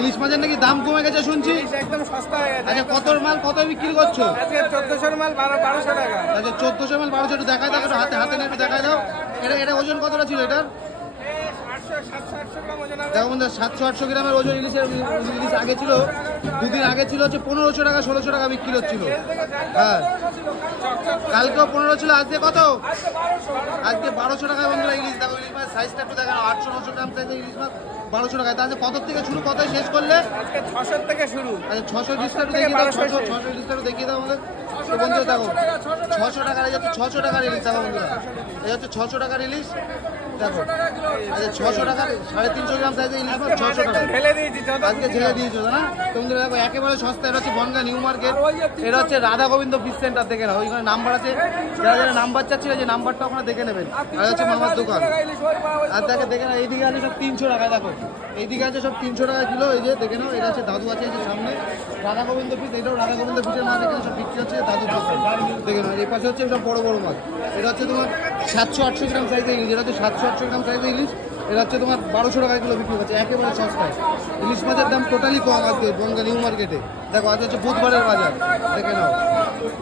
ইলিশ মাছের নাকি দাম কমে গেছে শুনছি। একদম সস্তা হয়ে গেছে। আচ্ছা কত মাল কত বিক্রি করছ? আজকে মাল টাকা। আচ্ছা চোদ্দশো মাল বারোশো একটু দেখা দাও হাতে হাতে একটু দেখাই দাও। এটা এটা ওজন কতটা ছিল এটার আটশো সাতশো আটশো গ্রাম ওজন হবে দেখো বন্ধু সাতশো আটশো গ্রামের ওজন ইলিশের ইলিশ আগে ছিল দুদিন আগে ছিল হচ্ছে পনেরোশো টাকা ষোলোশো টাকা বিক্রি হচ্ছিল। হ্যাঁ। কালকেও পনেরো ছিল আজকে কত? আজকে বারোশো টাকা বন্ধুরা ইলিশ। দেখো ইলিশ মাছ সাইজটা একটু দেখানো আটশো নশো গ্রাম সাইজের ইলিশ মাছ বারোশো টাকা। তাহলে কত থেকে শুরু কত শেষ করলে? ছশোর থেকে শুরু। আচ্ছা ছশো একটু দেখিয়ে দাও ছশো ছশো একটু দেখিয়ে দাও আমাদের। তো বন্ধু দেখো ছশো টাকার এই হচ্ছে ছশো টাকার ইলিশ দেখো বন্ধুরা। এই হচ্ছে ছশো টাকার ইলিশ। দেখো ছশো সাড়ে তিনশো গ্রাম সাইজের ইলিশ মাছ ছশো টাকা। ঢেলে দিয়েছি আজকে ছেড়ে দিয়েছ না তোমাদের দেখো একেবারে সস্তা এটা হচ্ছে বনগা নিউ মার্কেট। এটা হচ্ছে রাধা গোবিন্দ ফিস সেন্টার দেখে নাও। ওইখানে নাম্বার আছে। যারা যারা নাম্বার চাচ্ছিল যে নাম্বারটা ওখানে দেখে নেবেন। আর হচ্ছে মামার দোকান। আর দেখে দেখে না এইদিকে আছে সব তিনশো টাকা দেখো। এইদিকে আছে সব তিনশো টাকা কিলো এই যে দেখে নাও এটা হচ্ছে দাদু আছে এই যে সামনে। রাধা গোবিন্দ পিস এটাও রাধা গোবিন্দ মাছ এখানে সব বিক্রি হচ্ছে দাদু দোকান দেখে নাও, এই পাশে হচ্ছে এটা বড় বড় মাছ। এটা হচ্ছে তোমার সাতশো আটশো গ্রাম সাইজের ইলিশ। এটা হচ্ছে সাতশো আটশো গ্রাম সাইজের ইলিশ। এটা হচ্ছে তোমার বারোশো টাকা কিলো বিক্রি হচ্ছে, একেবারে সস্তায়। ইলিশ মাছের দাম টোটালি কম আজকে বনগা নিউ মার্কেটে দেখো, আজ হচ্ছে বুধবারের বাজার। দেখে নাও।